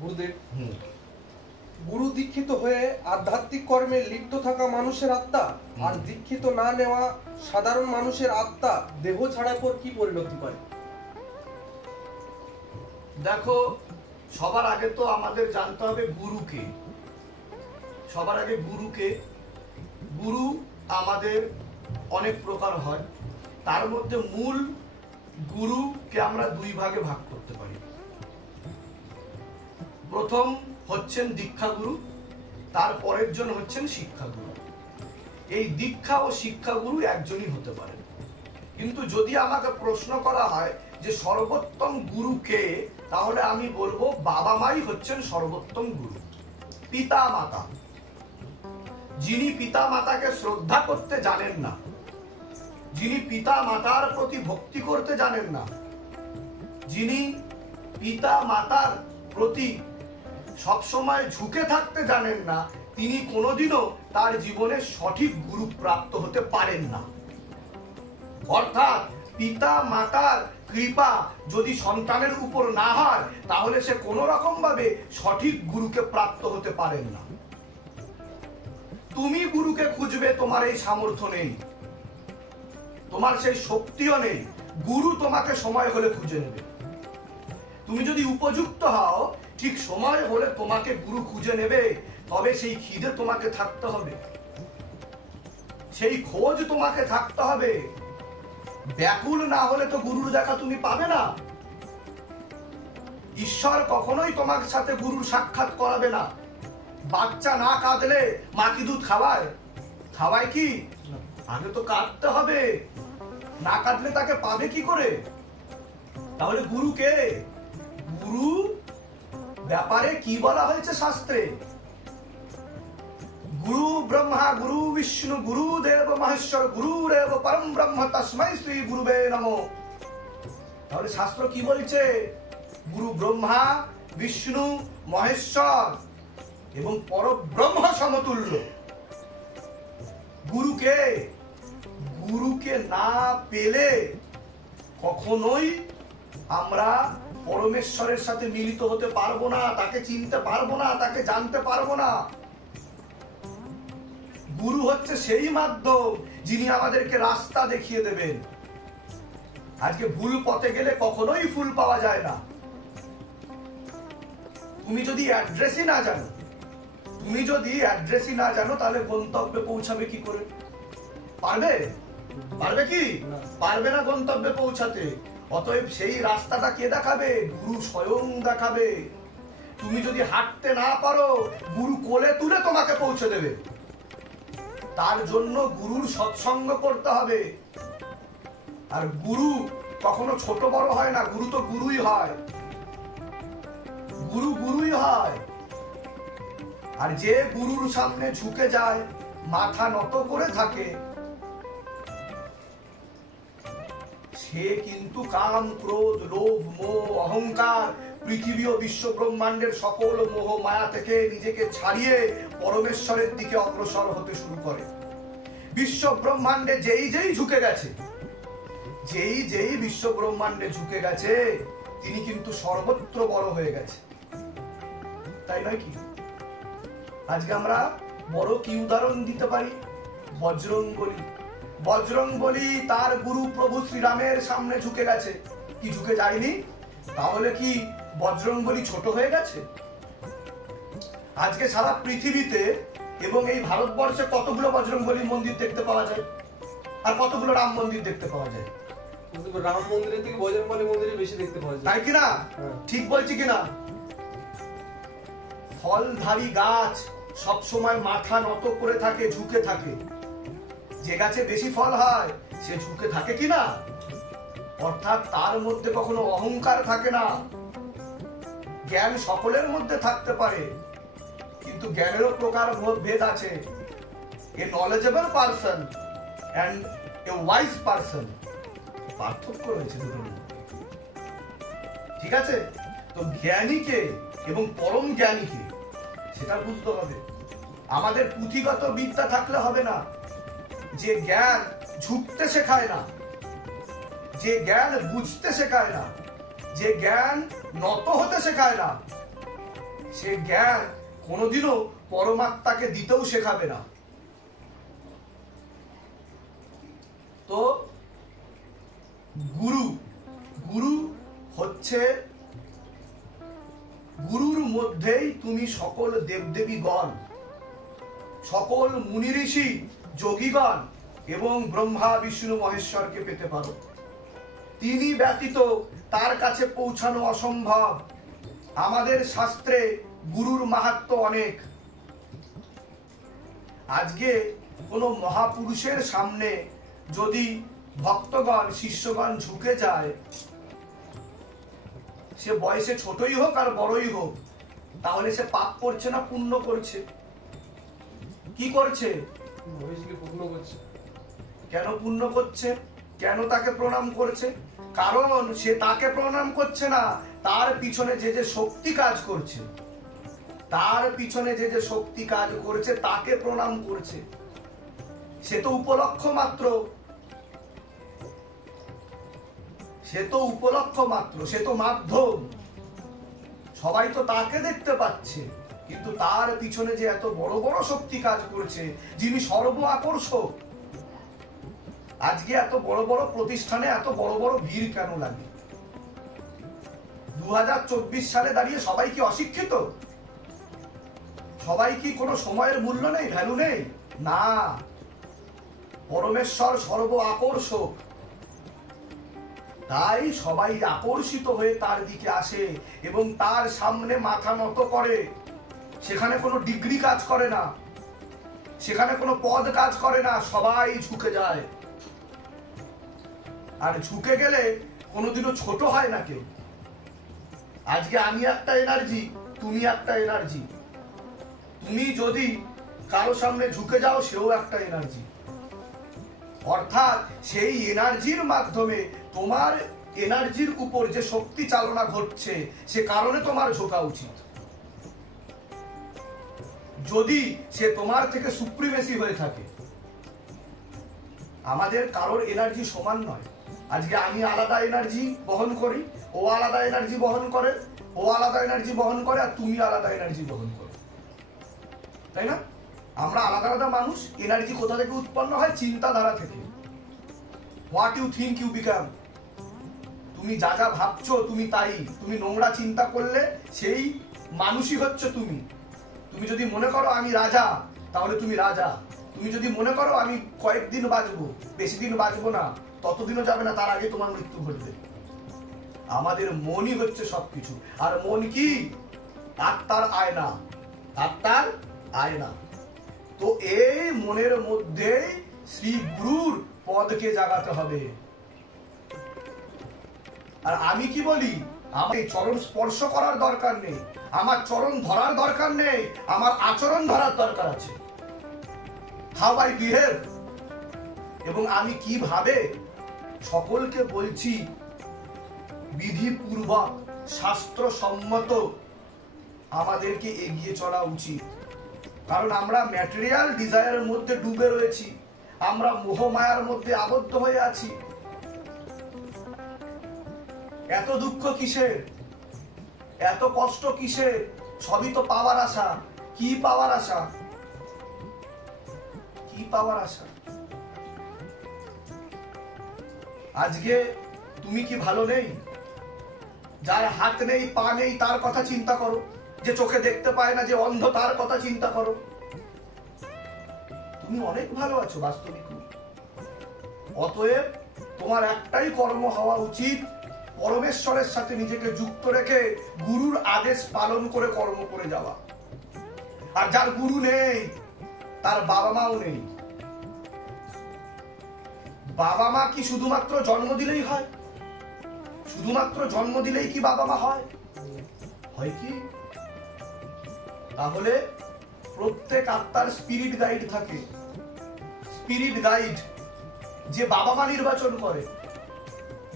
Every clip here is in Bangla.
গুরুদেব, গুরু দীক্ষিত হয়ে আধ্যাত্মিক কর্মে লিপ্ত থাকা মানুষের আত্মা আর দীক্ষিত না নেওয়া সাধারণ মানুষের আত্মা দেহ ছাড়ার পর কি পরিণতি পায়? দেখো, সবার আগে তো আমাদের জানতে হবে গুরুকে। সবার আগে গুরুকে। গুরু আমাদের অনেক প্রকার হয়, তার মধ্যে মূল গুরুকে আমরা দুই ভাগে ভাগ করতে পারি। প্রথম হচ্ছেন দীক্ষা গুরু, তার পরের জন হচ্ছেন শিক্ষা গুরু। এই দীক্ষা ও শিক্ষা গুরু একজনই হতে পারে। কিন্তু যদি আমাকে প্রশ্ন করা হয় যে সর্বোত্তম গুরু কে, তাহলে আমি বলবো বাবা মাই হচ্ছেন সর্বোত্তম গুরু। পিতা মাতা, যিনি পিতা মাতাকে শ্রদ্ধা করতে জানেন না, যিনি পিতা মাতার প্রতি ভক্তি করতে জানেন না, যিনি পিতা মাতার প্রতি সবসময় ঝুঁকে থাকতে জানেন না, তিনি কোনোদিনও তার জীবনে সঠিক গুরু প্রাপ্ত হতে পারেন না। অর্থাৎ পিতা মাতার কৃপা যদি সন্তানের উপর না হয়, তাহলে সে কোনো রকম ভাবে সঠিক গুরুকে প্রাপ্ত হতে পারেন না। তুমি গুরুকে খুঁজবে, তোমার এই সামর্থ্য নেই, তোমার সেই শক্তিও নেই। গুরু তোমাকে সময় হলে খুঁজে নেবে। তুমি যদি উপযুক্ত হও, ঠিক সময় হলে তোমাকে গুরু খুঁজে নেবে। তবে সেই খিদে তোমাকে থাকতে হবে, সেই খোঁজ তোমাকে থাকতে হবে। ব্যাকুল না হলে তো গুরুর দেখা তুমি পাবে না। ঈশ্বর কখনোই তোমার সাথে গুরুর সাক্ষাৎ করাবে না। বাচ্চা না কাঁদলে মা কি দুধ খাওয়ায়? খাওয়ায় কি? আগে তো কাঁদতে হবে, না কাঁদলে তাকে পাবে কি করে? তাহলে গুরু কে? গুরু ব্যাপারে কি বলা হয়েছে শাস্ত্রে? গুরু ব্রহ্মা গুরু বিষ্ণু গুরু দেব মহেশ্বর গুরুরেব পরম ব্রহ্ম তস্मै শ্রী গুরুবে নমঃ। তাহলে শাস্ত্র কি বলছে? গুরু ব্রহ্মা বিষ্ণু মহেশ্বর এবং পরব্রহ্ম সমতুল্য। গুরুকে, গুরুকে না পেলে কখনোই আমরা পরমেশ্বরের সাথে মিলিত হতে পারবো না, তাকে চিনতে পারবো না, তাকে জানতে পারবো না। গুরু হচ্ছে সেই মাধ্যম যিনি আমাদেরকে রাস্তা দেখিয়ে দেবেন। আজকে ভুল পথে গেলে কখনোই ফুল পাওয়া যায় না। তুমি যদি অ্যাড্রেসই না জানো, তাহলে গন্তব্যে পৌঁছাবে কি করে? পারবে? পারবে কি? পারবে না গন্তব্যে পৌঁছাতে। অতএব সেই রাস্তাটা কে দেখাবে? গুরু স্বয়ং দেখাবে। তুমি যদি হাঁটতে না পারো, গুরু কোলে তুলে তোমাকে পৌঁছে দেবে। তার জন্য গুরুর সৎসঙ্গ করতে হবে। আর গুরু কখনো ছোট বড় হয় না, গুরু তো গুরুই হয়। গুরু গুরুই হয়। আর যে গুরুর সামনে ঝুঁকে যায়, মাথা নত করে থাকে, সে কিন্তু কাম ক্রোধ লোভ মোহ অহংকার পৃথিবী ও বিশ্ব ব্রহ্মাণ্ডের সকল মোহ মায়া থেকে নিজেকে ছাড়িয়ে পরমেশ্বরের দিকে অগ্রসর হতে শুরু করে। বিশ্ব ব্রহ্মাণ্ডে যেই ঝুঁকে গেছে, যেই বিশ্ব ব্রহ্মাণ্ডে ঝুঁকে গেছে, তিনি কিন্তু সর্বত্র বড় হয়ে গেছে। তাই নয় কি? আজকে আমরা বড় কি উদাহরণ দিতে পারি? বজরংবলী। বজরংবলী তার গুরু প্রভু শ্রীরামের সামনে ঝুঁকে গেছে, কি ঝুঁকে যায়নি? তাহলে কি বজরংবলী ছোট হয়ে গেছে? আজকে সারা পৃথিবীতে এবং এই ভারতবর্ষে কতগুলো বজরংবলী মন্দির দেখতে পাওয়া যায়, আর কতগুলো রাম মন্দির দেখতে পাওয়া যায়? রাম মন্দিরের থেকে বজরংবলী মন্দিরে বেশি দেখতে পাওয়া যায়, তাই কিনা? ঠিক বলছি কিনা? ফলধারী গাছ সবসময় মাথা নত করে থাকে, ঝুঁকে থাকে। যে গাছে বেশি ফল হয় সে ঝুঁকে থাকে কিনা? অর্থাৎ তার মধ্যে কখনো অহংকার থাকে না। জ্ঞান সকলের মধ্যে থাকতে পারে, কিন্তু জ্ঞানেরও প্রকার ভেদ আছে। A knowledgeable person and a wise person, পার্থক্য রয়েছে দুটোর মধ্যে। ঠিক আছে? তো জ্ঞানীকে এবং পরম জ্ঞানীকে সেটা বুঝতে হবে। আমাদের পুঁথিগত বিদ্যা থাকলে হবে না। যে জ্ঞান ঝুঁকতে শেখায় না, যে জ্ঞান বুঝতে শেখায় না, যে জ্ঞান নত হতে শেখায় না, সে জ্ঞান কোনোদিনও পরমাত্মাকে দিতেও শেখাবে না। তো গুরু গুরু হচ্ছে, গুরুর মধ্যেই তুমি সকল দেবদেবীগণ, সকল মুনি ঋষি, যোগীগণ এবং ব্রহ্মা বিষ্ণু মহেশ্বরকে পেতে পারো। তিনি ব্যতীত তার কাছে পৌঁছানো অসম্ভব। আমাদের শাস্ত্রে গুরুর মাহাত্ম্য অনেক। আজকে কোনো মহাপুরুষের সামনে যদি ভক্তগণ শিষ্যগণ ঝুঁকে যায়, সে বয়সে ছোটই হোক আর বড়ই হোক, তাহলে সে পাপ করছে না পুণ্য করছে? কি করছে? কেন পুণ্য করছে? কেন তাকে প্রণাম করছে? কারণ সে তাকে প্রণাম করছে না, তার পিছনে যে যে শক্তি কাজ করছে, তার পিছনে যে যে শক্তি কাজ করছে তাকে প্রণাম করছে। সে তো উপলক্ষ মাত্র, সে তো উপলক্ষ মাত্র, সে তো মাধ্যম। সবাই তো তাকে দেখতে পাচ্ছে, কিন্তু তার পিছনে যে এত বড় বড় শক্তি কাজ করছে, যিনি সর্ব আকর্ষক। আজকে এত বড় বড় প্রতিষ্ঠানে এত বড় বড় ভিড় কেন লাগে? 2024 সালে দাঁড়িয়ে সবাই কি অশিক্ষিত? সবাই কি কোনো সময়ের মূল্য নেই, ভ্যালু নেই? না, পরমেশ্বর সর্ব আকর্ষক, তাই সবাই আকর্ষিত হয়ে তার দিকে আসে এবং তার সামনে মাথা নত করে। সেখানে কোনো ডিগ্রি কাজ করে না, সেখানে কোনো পদ কাজ করে না, সবাই ঝুঁকে যায়। আর ঝুঁকে গেলে কোনোদিনও ছোট হয় না কেউ। আজকে আমি একটা এনার্জি, তুমি একটা এনার্জি। তুমি যদি কারো সামনে ঝুঁকে যাও, সেও একটা এনার্জি। অর্থাৎ সেই এনার্জির মাধ্যমে তোমার এনার্জির উপর যে শক্তি চালনা ঘটছে, সে কারণে তোমার ঝোঁকা উচিত। যদি সে তোমার থেকে সুপ্রিমেসি হয়ে থাকে। আমাদের কারোর এনার্জি সমান নয়। আজকে আমি আলাদা এনার্জি বহন করি, ও আলাদা এনার্জি বহন করে, ও আলাদা এনার্জি বহন করে, আর তুমি আলাদা এনার্জি বহন করো, তাই না? আমরা আলাদা আলাদা মানুষ। এনার্জি কোথা থেকে উৎপন্ন হয়? চিন্তাধারা থেকে। What you think you become. তুমি যা যা ভাবছো তুমি তাই। তুমি নোংরা চিন্তা করলে সেই মানুষই হচ্ছে তুমি। তুমি যদি মনে করো আমি রাজা, তাহলে তুমি রাজা। তুমি যদি মনে করো আমি কয়েকদিন বাঁচবো, বেশি দিন বাঁচবো না, ততদিনও যাবে না, তার আগে তোমার মৃত্যু ঘটবে। আমাদের মনই হচ্ছে সবকিছু। আর মন কি? আত্মার আয়না, আত্মার আয়না। তো এই মনের মধ্যে শ্রী গুরুর পদকে জাগাতে হবে। আর আমি কি বলি? আমার চরণ স্পর্শ করার দরকার নেই, আমার চরণ ধরার দরকার নেই, আমার আচরণ ধরার দরকার আছে। হাউ আই বিহেভ, এবং আমি কিভাবে সকলকে বলছি বিধিপূর্বক শাস্ত্রসম্মত আমাদেরকে এগিয়ে চলা উচিত। কারণ আমরা ম্যাটেরিয়াল ডিজায়ারের মধ্যে ডুবে রয়েছি, আমরা মোহমায়ার মধ্যে আবদ্ধ হয়ে আছি। এত দুঃখ কিসের? এত কষ্ট কিসের? সবই তো পাওয়ার আশা। কি পাওয়ার আশা? কি পাওয়ার আশা? আজকে তুমি কি ভালো নেই? যার হাত নেই পা নেই তার কথা চিন্তা করো। যে চোখে দেখতে পায় না, যে অন্ধ, তার কথা চিন্তা করো। তুমি অনেক ভালো আছো বাস্তবিক। অতএব তোমার একটাই কর্ম হওয়া উচিত, পরমেশ্বরের সাথে নিজেকে যুক্ত রেখে গুরুর আদেশ পালন করে কর্ম করে যাওয়া। আর যার গুরু নেই, তার বাবা মাও নেই। বাবা মা কি শুধুমাত্র জন্ম দিলেই হয়? শুধুমাত্র জন্ম দিলেই কি বাবা মা হয়? হয় কি? তাহলে প্রত্যেক আত্মার স্পিরিট গাইড থাকে। স্পিরিট গাইড যে বাবা মা নির্বাচন করে,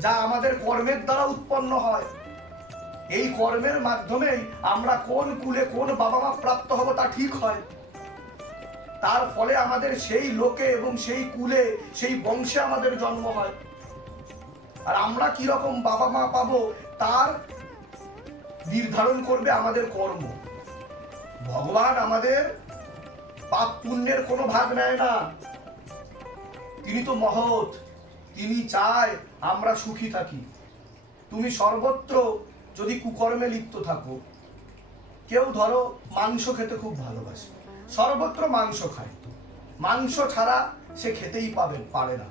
যা আমাদের কর্মের দ্বারা উৎপন্ন হয়। এই কর্মের মাধ্যমেই আমরা কোন কুলে কোন বাবা মা প্রাপ্ত হব তা ঠিক হয়। তার ফলে আমাদের সেই লোকে এবং সেই কুলে, সেই বংশে আমাদের জন্ম হয়। আর আমরা কি রকম বাবা মা পাবো তার নির্ধারণ করবে আমাদের কর্ম। ভগবান আমাদের পাপ পুণ্যের কোনো ভাগ নেয় না। তিনি তো মহৎ, তিনি চায় আমরা সুখী থাকি। তুমি সর্বত্র যদি কুকর্মে লিপ্ত থাকো, কেউ ধরো মাংস খেতে খুব ভালোবাসে, সর্বত্র মাংস খায়, মাংস ছাড়া সে খেতেই পারে না,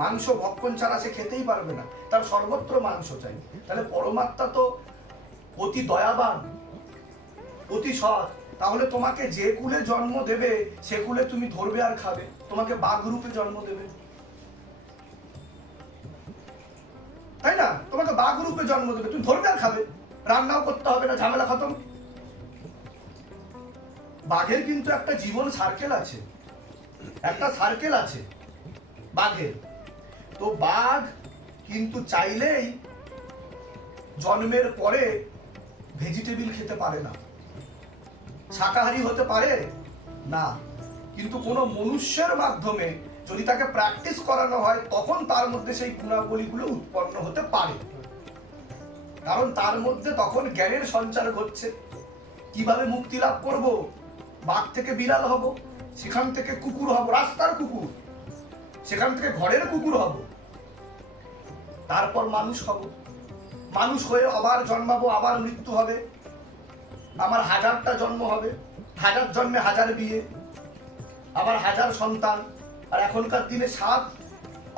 মাংস ভক্ষণ ছাড়া সে খেতেই পারবে না, তার সর্বত্র মাংস চাই। তাহলে পরমাত্মা তো অতি দয়াবান, অতি সৎ। তাহলে তোমাকে যে কুলে জন্ম দেবে সে কুলে তুমি ধরবে আর খাবে। তোমাকে বাঘ রূপে জন্ম দেবে, তাই না? তোমাকে বাঘ রূপে জন্ম দেবে, তুমি ধরবে আর খাবে, রান্নাও করতে হবে না, ঝামেলা খতম। বাঘের কিন্তু একটা জীবন সার্কেল আছে, একটা সার্কেল আছে বাঘের। তো বাঘ কিন্তু চাইলেই জন্মের পরে ভেজিটেবল খেতে পারে না, শাকাহারী হতে পারে না। কিন্তু কোনো মনুষ্যের মাধ্যমে যদি তাকে প্র্যাকটিস করানো হয়, তখন তার মধ্যে সেই গুণাবলীগুলো উৎপন্ন হতে পারে, কারণ তার মধ্যে তখন জ্ঞানের সঞ্চার ঘটছে। কিভাবে মুক্তি লাভ করব? বাঘ থেকে বিড়াল হব, সেখান থেকে কুকুর হব, রাস্তার কুকুর, সেখান থেকে ঘরের কুকুর হব, তারপর মানুষ হব। মানুষ হয়ে আবার জন্মাবো, আবার মৃত্যু হবে, আমার 1000টা জন্ম হবে, 1000 জন্মে 1000 বিয়ে, আবার 1000 সন্তান। আর এখনকার দিনে 7,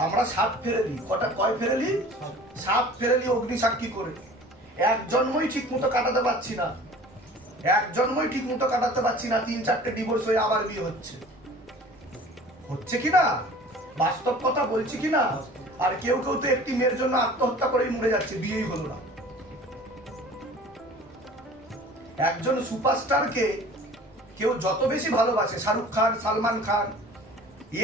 আমরা 7 ফেরেলি, কয় ফেরেলি? 7 ফেরেলি অগ্নি সাক্ষী করে। এক জন্মই ঠিক মতো কাটাতে পারছি না, এক জন্মই ঠিক মতো কাটাতে পারছি না, 3-4টে ডিভোর্স হয়ে আবার বিয়ে হচ্ছে কিনা? বাস্তব কথা বলছি কিনা? আর কেউ কেউ তো একটি মেয়ের জন্য আত্মহত্যা করেই মরে যাচ্ছে, বিয়েই হলো না। একজন সুপারস্টারকে কেউ যত বেশি ভালোবাসে, শাহরুখ খান, সালমান খান,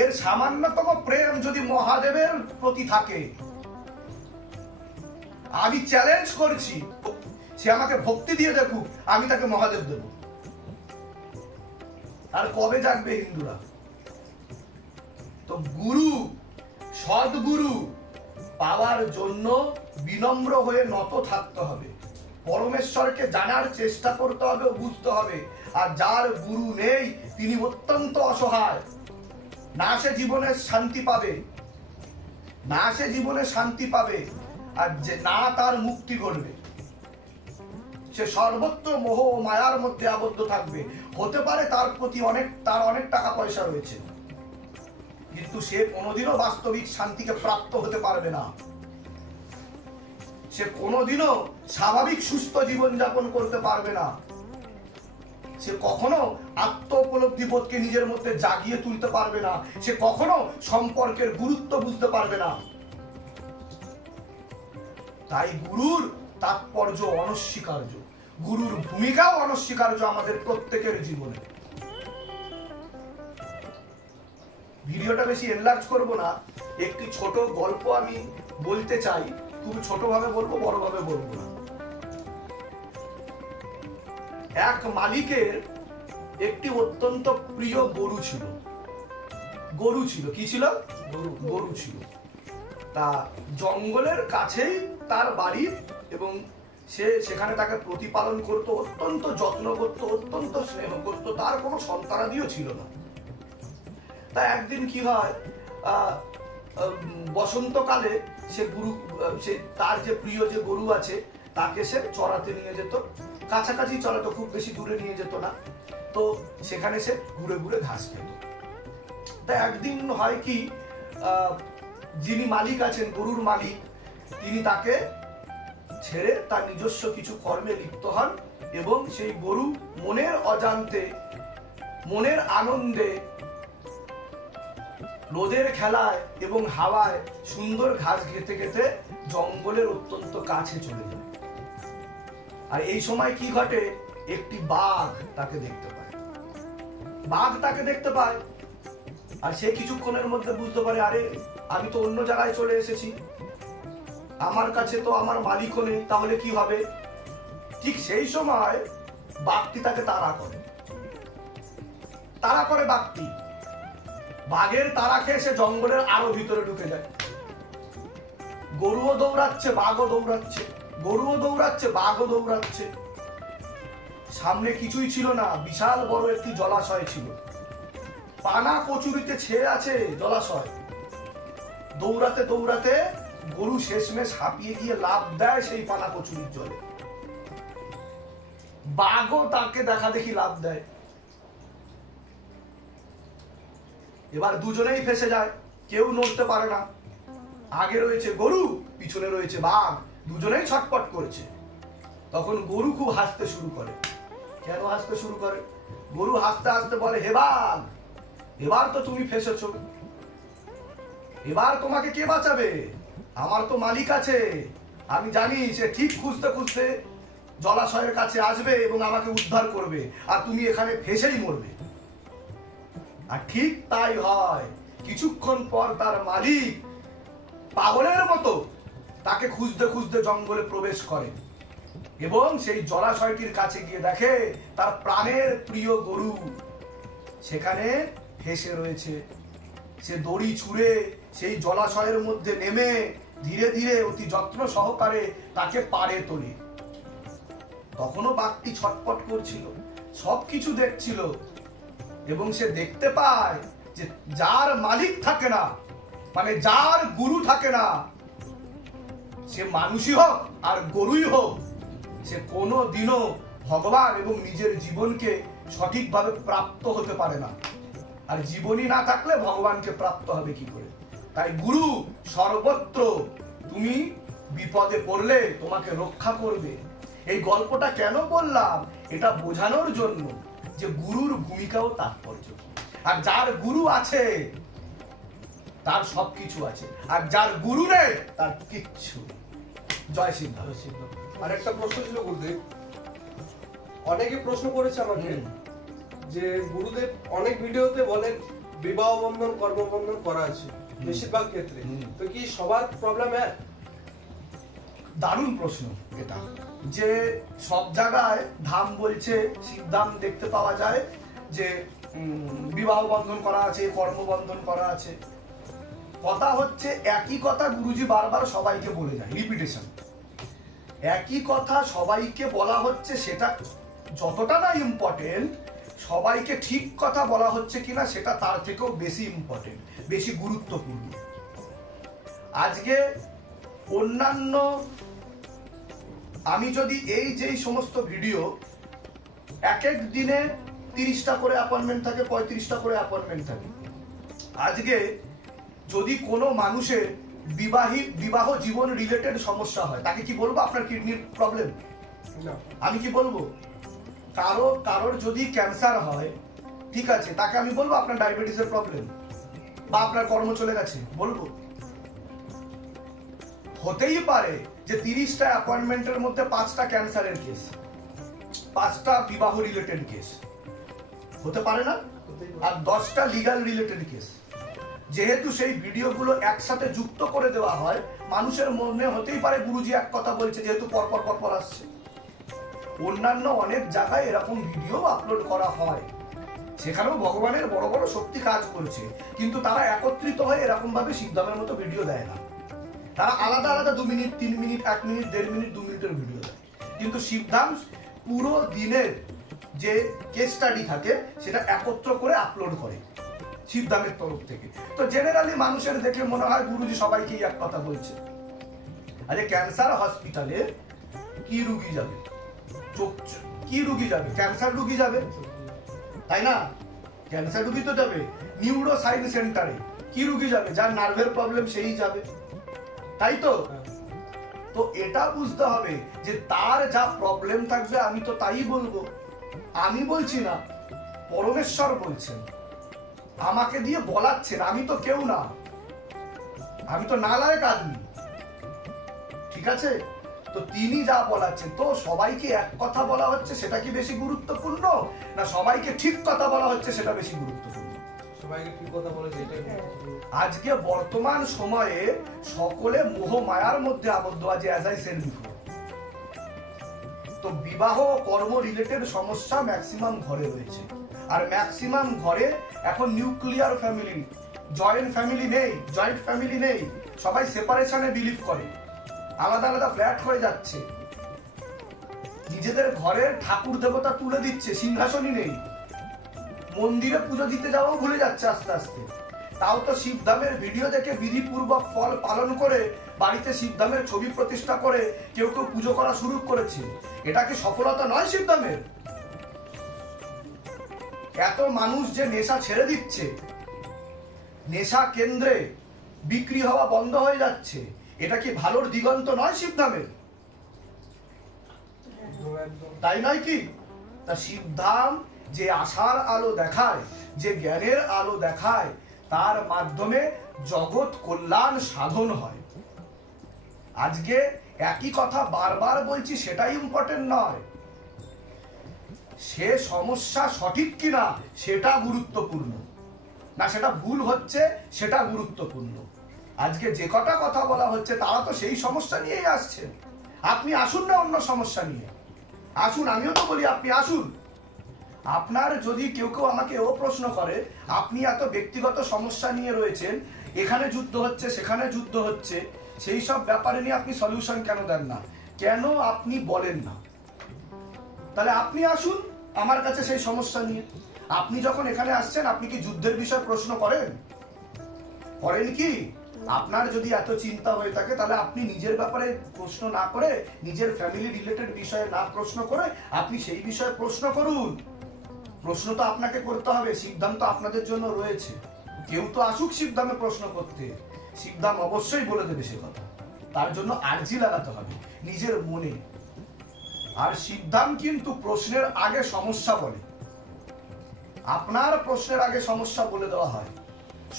এর সামান্যতম প্রেম যদি মহাদেবের প্রতি থাকে, আমি চ্যালেঞ্জ করছি, সে আমাকে ভক্তি দিয়ে দেখুক, আমি তাকে মহাদেব দেব। আর কবে জাগবে হিন্দুরা? তো গুরু, সদ্গুরু পাওয়ার জন্য বিনম্র হয়ে নত থাকতে হবে, পরমেশ্বরকে জানার চেষ্টা করতে হবে, বুঝতে হবে। আর যার গুরু নেই, তিনি অত্যন্ত অসহায়, না সে জীবনে শান্তি পাবে, না সে জীবনে শান্তি পাবে, আর যে না তার মুক্তি ঘটবে, সে সর্বত্র মোহ ও মায়ার মধ্যে আবদ্ধ থাকবে। হতে পারে তার প্রতি তার অনেক টাকা পয়সা রয়েছে, কিন্তু সে কোনোদিনও বাস্তবিক শান্তিকে প্রাপ্ত হতে পারবে না, সে কোনোদিনও স্বাভাবিক সুস্থ জীবনযাপন করতে পারবে না, সে কখনো আত্ম উপলব্ধি বোধকে নিজের মধ্যে জাগিয়ে তুলতে পারবে না, সে কখনো সম্পর্কের গুরুত্ব বুঝতে পারবে না। তাই গুরুর তাৎপর্য অনস্বীকার্য, গুরুর ভূমিকাও অনস্বীকার্য আমাদের প্রত্যেকের জীবনে। ভিডিওটা বেশি এনলার্জ করব না, একটি ছোট গল্প আমি বলতে চাই, খুব ছোটভাবে বলবো, বড়ভাবে বলবো না। এক মালিকের একটি অত্যন্ত প্রিয় গরু ছিল। কি ছিল? গরু ছিল। তা জঙ্গলের কাছেই তার বাড়ি, এবং সে সেখানে তাকে প্রতিপালন করত, অত্যন্ত যত্ন করত, অত্যন্ত স্নেহ করত, তার কোনো সন্তানাদিও ছিল না। তা একদিন কি হয়, বসন্তকালে সে তার যে প্রিয় যে গরু আছে তাকে সে চড়াতে নিয়ে যেত, কাছাকাছি চড়াতো, খুব বেশি দূরে নিয়ে যেত না। তো সেখানে সে ঘুরে ঘুরে ঘাস খেত। তা একদিন হয় কি, যিনি মালিক আছেন, গরুর মালিক, তিনি তাকে ছেড়ে তার নিজস্ব কিছু কর্মে লিপ্ত হন, এবং সেই গরু মনের অজান্তে, মনের আনন্দে, রোদের খেলায় এবং হাওয়ায় সুন্দর ঘাস খেতে খেতে জঙ্গলের অত্যন্ত কাছে চলে যায়। আর এই সময় কি ঘটে, একটি বাঘ তাকে দেখতে পায়। আর সে কিছুক্ষণের মধ্যে বুঝতে পারে, আরে আমি তো অন্য জায়গায় চলে এসেছি, আমার কাছে তো আমার মালিকও নেই, তাহলে কি হবে? ঠিক সেই সময় বাঘটি তাকে তাড়া করে বাঘটি। বাঘের তাড়া খেয়ে সে জঙ্গলের আরো ভিতরে ঢুকে যায়। গরুও দৌড়াচ্ছে, বাঘও দৌড়াচ্ছে, গরুও দৌড়াচ্ছে, বাঘও দৌড়াচ্ছে। সামনে কিছুই ছিল না, বিশাল বড় একটি জলাশয় ছিল, পানা কচুরিতে ছেয়ে আছে জলাশয়। দৌড়াতে দৌড়াতে গরু শেষমেশ হাঁপিয়ে গিয়ে লাফ দেয় সেই পানা কচুরির জলে। বাঘও তাকে দেখা দেখি লাফ দেয়। এবার দুজনেই ফেসে যায়, কেউ নড়তে পারে না। আগে রয়েছে গরু, পিছনে রয়েছে বাঘ, দুজনেই ছটপট করছে। তখন গরু খুব হাসতে শুরু করে। কেন হাসতে শুরু করে? গরু হাসতে হাসতে বলে, হে বাঘ, এবার তো তুমি ফেসেছো, এবার তোমাকে কে বাঁচাবে? আমার তো মালিক আছে, আমি জানি সে ঠিক খুঁজতে খুঁজতে জলাশয়ের কাছে আসবে এবং আমাকে উদ্ধার করবে, আর তুমি এখানে ফেসেই মরবে। আর ঠিক তাই হয়। কিছুক্ষণ পর তার মালিক পাগলের মতো তাকে খুঁজতে খুঁজতে জঙ্গলে প্রবেশ করে এবং সেই জলাশয়টির কাছে গিয়ে দেখে তার প্রাণের প্রিয় গরু সেখানে ফেসে রয়েছে। সে দড়ি ছুঁড়ে সেই জলাশয়ের মধ্যে নেমে ধীরে ধীরে অতি যত্ন সহকারে তাকে পাড়ে তোলে। তখনও বাঘটি ছটপট করছিল, সবকিছু দেখছিল এবং সে দেখতে পায় যে যার মালিক থাকে না, মানে যার গুরু থাকে না, সে মানুষই হোক আর গরুই হোক, সে কোনো দিনও ভগবান এবং নিজের জীবনকে সঠিকভাবে প্রাপ্ত হতে পারে না। আর জীবনই না থাকলে ভগবানকে প্রাপ্ত হবে কি করে? তাই গুরু সর্বত্র, তুমি বিপদে পড়লে তোমাকে রক্ষা করবে। এই গল্পটা কেন বললাম? এটা বোঝানোর জন্য যে গুরুর ভূমিকাও তাৎপর্য। আর যার গুরু আছে তার সবকিছু আছে, আর যার গুরু নেই তার কিচ্ছু। জয় সিদ্ধা। আর একটা প্রশ্ন ছিল গুরুদেব, অনেকে প্রশ্ন করেছে আমাকে যে গুরুদেব অনেক ভিডিওতে বলেন বিবাহ বন্ধন কর্মবন্ধন করা আছে বেশিরভাগ ক্ষেত্রে, তো কি সবার প্রবলেম? দারুণ প্রশ্ন এটা, যে সব জায়গায় ধাম বলছে, সিদ্ধাম দেখতে পাওয়া যায় যে বিবাহ বন্ধন করা আছে, কর্মবন্ধন করা আছে। কথা হচ্ছে একই কথা গুরুজি বারবার সবাইকে বলে যায়, রিপিটেশন। একই কথা সবাইকে বলা হচ্ছে, সেটা যতটা না ইম্পর্টেন্ট, সবাইকে ঠিক কথা বলা হচ্ছে কিনা সেটা তার থেকেও বেশি ইম্পর্টেন্ট, বেশি গুরুত্বপূর্ণ। আজকে অন্যান্য, আমি যদি এই যেই সমস্ত ভিডিও, এক এক দিনে 30টা করে অ্যাপয়েন্টমেন্ট থাকে, 35টা করে অ্যাপয়েন্টমেন্ট থাকে। আজকে যদি কোনো মানুষের বিবাহ জীবন রিলেটেড সমস্যা হয়, তাকে কি বলবো আপনার কিডনির প্রবলেম? আমি কি বলবো? কারোর যদি ক্যান্সার হয়, ঠিক আছে, তাকে আমি বলবো আপনার ডায়াবেটিসের প্রবলেম বা আপনার কর্ম চলে গেছে, বলবো? হতেই পারে যে 30টা অ্যাপয়েন্টমেন্টের মধ্যে 5টা ক্যান্সারের কেস, 5টা বিবাহ রিলেটেড কেস হতে পারে না, আর 10টা লিগ্যাল রিলেটেড কেস। যেহেতু সেই ভিডিওগুলো একসাথে যুক্ত করে দেওয়া হয়, মানুষের মনে হতেই পারে গুরুজি এক কথা বলছে, যেহেতু পরপর আসছে। অন্যান্য অনেক জায়গায় এরকম ভিডিও আপলোড করা হয়, সেখানেও ভগবানের বড় বড় শক্তি কাজ করছে, কিন্তু তারা একত্রিত হয়ে এরকম ভাবে সিদ্ধামের মতো ভিডিও দেয় না। তারা আলাদা আলাদা 2 মিনিট, 3 মিনিট, 1 মিনিট, 1.5 মিনিট, 2 মিনিটের ভিডিও দেয়। কিন্তু সিদ্ধাম পুরো দিনের যে কেস স্টাডি থাকে সেটা একত্র করে আপলোড করে সিদ্ধামের তরফ থেকে। তো জেনারেলি মানুষের দেখে মনে হয় গুরুজি সবাইকেই এক কথা বলছে। আরে ক্যান্সার হসপিটালে কি রুগী যাবে? কি রুগী যাবে? ক্যান্সার রুগী যাবে, তাই না? ক্যান্সার রুগী তো যাবে। নিউরো সায়েন্স সেন্টারে কি রুগী যাবে? যার নার্ভের প্রবলেম সেই যাবে, তাই তো? তো এটা বুঝতে হবে যে তার যা প্রবলেম থাকবে আমি তো তাই বলবো। আমি বলছি না, পরমেশ্বর বলছেন, আমাকে দিয়ে বলাচ্ছেন। আমি তো কেউ না, আমি তো নালায়ক আদমি, ঠিক আছে? তো তিনি যা বলাচ্ছেন, তো সবাইকে এক কথা বলা হচ্ছে সেটা কি বেশি গুরুত্বপূর্ণ, না সবাইকে ঠিক কথা বলা হচ্ছে সেটা বেশি গুরুত্বপূর্ণ? সবাইকে ঠিক কথা বলে যেটাই। আজকে বর্তমান সময়ে সকলে মোহ মায়ার মধ্যে আবদ্ধ আছে, অ্যাজ আই সেড বিফোর। তো বিবাহ কর্ম রিলেটেড সমস্যা ম্যাক্সিমাম ঘরে রয়েছে, আর ম্যাক্সিমাম ঘরে এখন নিউক্লিয়ার ফ্যামিলি, জয়েন্ট ফ্যামিলি নেই, জয়েন্ট ফ্যামিলি নেই, সবাই সেপারেশনে বিলিভ করে, আলাদা আলাদা ফ্ল্যাট হয়ে যাচ্ছে। নিজেদের ঘরের ঠাকুর দেবতা তুলে দিচ্ছে, সিংহাসনই নেই, মন্দিরে পুজো দিতে যাওয়াও ভুলে যাচ্ছে আস্তে আস্তে। তাও তো শিবধামের ভিডিও দেখে বিধিপূর্বক ফল পালন করে বাড়িতে শিবধামের ছবি প্রতিষ্ঠা করে কেউ কেউ পুজো করা শুরু করেছে। এটা কি সফলতা নয় শিবধামের? এত মানুষ যে নেশা ছেড়ে দিচ্ছে, নেশা কেন্দ্রে বিক্রি হওয়া বন্ধ হয়ে যাচ্ছে, এটা কি ভালোর দিগন্ত নয় শিবধামের? তাই নয় কি? তা শিবধাম যে আশার আলো দেখায়, যে জ্ঞানের আলো দেখায়, তার মাধ্যমে জগৎ কল্যাণ সাধন হয়। আজকে একই কথা বারবার বলছি, সেটাই ইম্পর্টেন্ট নয়, সে সমস্যা সঠিক কিনা সেটা গুরুত্বপূর্ণ না, সেটা ভুল হচ্ছে সেটা গুরুত্বপূর্ণ। আজকে যে কটা কথা বলা হচ্ছে তারা তো সেই সমস্যা নিয়েই আসছেন। আপনি আসুন না অন্য সমস্যা নিয়ে, আসুন, আমিও তো বলি আপনি আসুন। আপনার যদি কেউ কেউ আমাকে ও প্রশ্ন করে, আপনি এত ব্যক্তিগত সমস্যা নিয়ে রয়েছেন, এখানে যুদ্ধ হচ্ছে সেখানে যুদ্ধ হচ্ছে, সেই সব ব্যাপারে নিয়ে আপনি সলিউশন কেন দেন না, কেন আপনি বলেন না? তাহলে আপনি আসুন আমার কাছে সেই সমস্যা নিয়ে। আপনি যখন এখানে আসছেন, আপনি কি যুদ্ধের বিষয়ে প্রশ্ন করেন? করেন কি? আপনার যদি এত চিন্তা হয়ে থাকে, তাহলে আপনি নিজের ব্যাপারে প্রশ্ন না করে, নিজের ফ্যামিলি রিলেটেড বিষয়ে না প্রশ্ন করে, আপনি সেই বিষয়ে প্রশ্ন করুন। প্রশ্ন তো আপনাকে করতে হবে, শিবধাম তো আপনাদের জন্য রয়েছে। কেউ তো আসুক শিবধামে প্রশ্ন করতে, শিবধাম অবশ্যই বলে দেবে সে কথা। তার জন্য আর্জি লাগাতে হবে নিজের মনে। আর শিবধাম কিন্তু প্রশ্নের আগে সমস্যা বলে। আপনার প্রশ্নের আগে সমস্যা বলে দেওয়া হয়,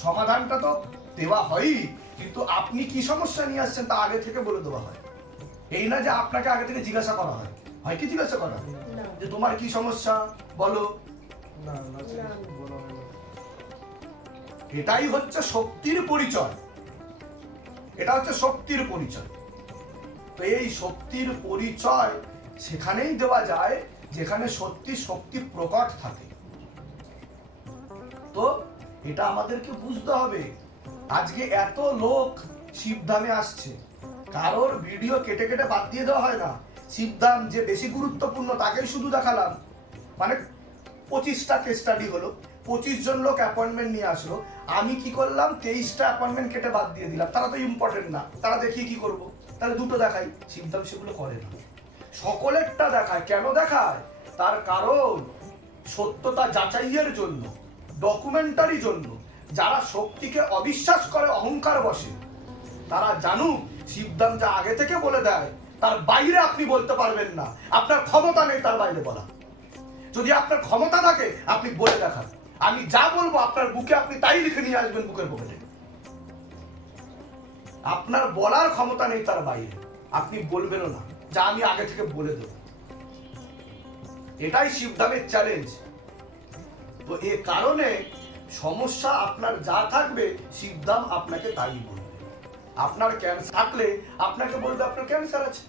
সমাধানটা তো দেওয়া হয়ই, কিন্তু আপনি কি সমস্যা নিয়ে আসছেন তা আগে থেকে বলে দেওয়া হয়। এই না যে আপনাকে আগে থেকে জিজ্ঞাসা করা হয়, হয় কি জিজ্ঞাসা করা যে তোমার কি সমস্যা বলো? এটাই হচ্ছে শক্তির পরিচয়, এটা হচ্ছে শক্তির পরিচয়। তো এই শক্তির পরিচয় সেখানেই দেওয়া যায় যেখানে সত্যি শক্তি প্রকট থাকে। তো এটা আমাদেরকে বুঝতে হবে। আজকে এত লোক শিবধামে আসছে, কারোর ভিডিও কেটে কেটে বাদ দিয়ে দেওয়া হয় না। শিবধাম যে বেশি গুরুত্বপূর্ণ তাকেই শুধু দেখালাম, মানে 25টা কেস স্টাডি হলো, 25 জন লোক অ্যাপয়েন্টমেন্ট নিয়ে আসলো, আমি কি করলাম 23টা অ্যাপয়েন্টমেন্ট কেটে বাদ দিয়ে দিলাম। তারা তো ইম্পর্টেন্ট না, তারা দেখিয়ে কি করব? তাহলে দুটো দেখাই। শিবধাম সেগুলো করে না, সকলেরটা দেখায়। কেন দেখায়? তার কারণ সত্যতা যাচাইয়ের জন্য, ডকুমেন্টারি জন্য। যারা শক্তিকে অবিশ্বাস করে অহংকার বসে, তারা জানুক শিবধাম যা আগে থেকে বলে দেয় তার বাইরে আপনি বলতে পারবেন না, আপনার ক্ষমতা নেই তার বাইরে বলা। যদি আপনার ক্ষমতা থাকে আপনি বলে দেখান, আমি যা বলবো আপনার বুকে আপনি তাই লিখে নিয়ে আসবেন বুকের পকেটে। আপনার বলার ক্ষমতা নেই তার বাইরে, আপনি বলবেনও না, যা আমি আগে থেকে বলে দেব। এটাই শিবধামের চ্যালেঞ্জ। তো এ কারণে সমস্যা আপনার যা থাকবে শিবধাম আপনাকে তাই বলবে। আপনার ক্যান্সার থাকলে আপনাকে বলবে আপনার ক্যান্সার আছে,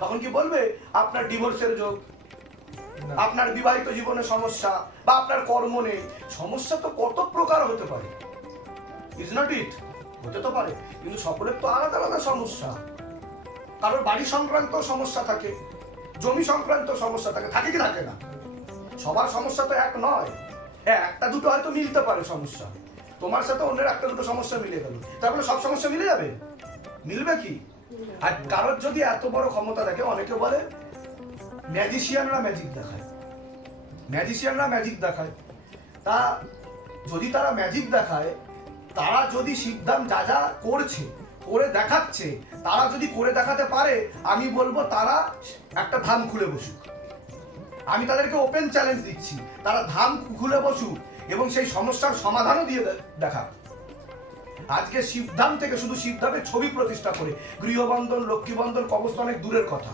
তখন কি বলবে আপনার ডিভোর্সের যোগ, আপনার বিবাহিত জীবনে সমস্যা, বা আপনার কর্ম নেই। সমস্যা তো কত প্রকার হতে পারে, ইজ নট ইট? হতে তো পারে, কিন্তু সকলের তো আলাদা আলাদা সমস্যা। কারোর বাড়ি সংক্রান্ত সমস্যা থাকে, জমি সংক্রান্ত সমস্যা থাকে, থাকে কি থাকে না? সবার সমস্যা তো এক নয়। হ্যাঁ, একটা দুটো হয়তো মিলতে পারে সমস্যা, তোমার সাথে অন্যের একটা দুটো সমস্যা মিলে গেল, তারপরে সব সমস্যা মিলে যাবে? মিলবে কি? আর কারোর যদি এত বড় ক্ষমতা থাকে, অনেকে বলে ম্যাজিশিয়ানরা ম্যাজিক দেখায়, ম্যাজিশিয়ানরা ম্যাজিক দেখায়। তা যদি তারা ম্যাজিক দেখায়, তারা যদি শিবধাম যা যা করছে করে দেখাচ্ছে, তারা যদি করে দেখাতে পারে, আমি বলবো তারা একটা ধাম খুলে বসুক। আমি তাদেরকে ওপেন চ্যালেঞ্জ দিচ্ছি, তারা ধাম খুলে বসুক এবং সেই সমস্যার সমাধানও দিয়ে দেখাক। আজকে শিবধাম থেকে শুধু শিবধামের ছবি প্রতিষ্ঠা করে গৃহবন্ধন, লক্ষ্মীবন্ধন, কবচ অনেক দূরের কথা।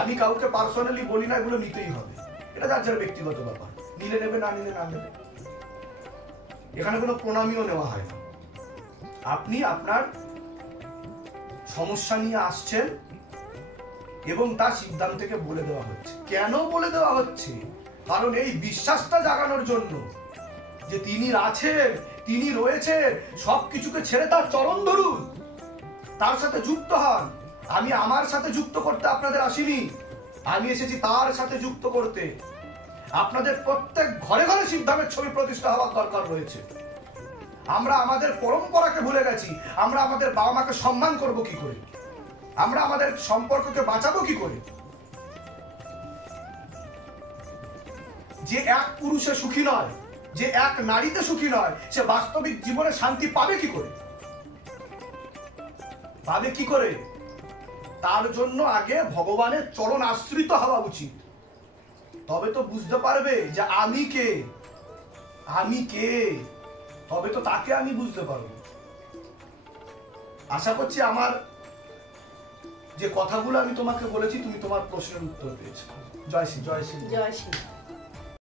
আমি কাউকে পার্সোনালি বলি না এগুলো নিতেই হবে, এটা যার যার ব্যক্তিগত ব্যাপার, নিলে নেবে, না নিলে না নেবে। এখানে কোনো প্রণামীও নেওয়া হয় না। আপনি আপনার সমস্যা নিয়ে আসছেন এবং তা শিবধাম থেকে বলে দেওয়া হচ্ছে। কেন বলে দেওয়া হচ্ছে? কারণ এই বিশ্বাসটা জাগানোর জন্য যে তিনি আছেন, তিনি রয়েছেন, সবকিছুকে ছেড়ে তার চরণ ধরুন, তার সাথে যুক্ত হন। আমি আমার সাথে যুক্ত করতে আপনাদের আসিনি, আমি এসেছি তার সাথে যুক্ত করতে। আপনাদের প্রত্যেক ঘরে ঘরে শিবধামের ছবি প্রতিষ্ঠা হওয়ার দরকার রয়েছে। আমরা আমাদের পরম্পরাকে ভুলে গেছি। আমরা আমাদের বাবা মাকে সম্মান করব কি করে? আমরা আমাদের সম্পর্ককে বাঁচাবো কি করে? যে এক পুরুষে সুখী নয়, যে এক নারীতে সুখী নয়, সে বাস্তবিক জীবনে শান্তি পাবে কি করে? পাবে কি করে? তার জন্য আগে ভগবানের চরণ আশ্রিত হওয়া উচিত। তবে তো বুঝতে পারবে যে আমি কে, আমি কে, তবে তো তাকে আমি বুঝতে পারবো। আশা করছি আমার যে কথাগুলো আমি তোমাকে বলেছি তুমি তোমার প্রশ্নের উত্তর পেয়েছো। জয় শ্রী, জয় শ্রী। জয় শ্রী।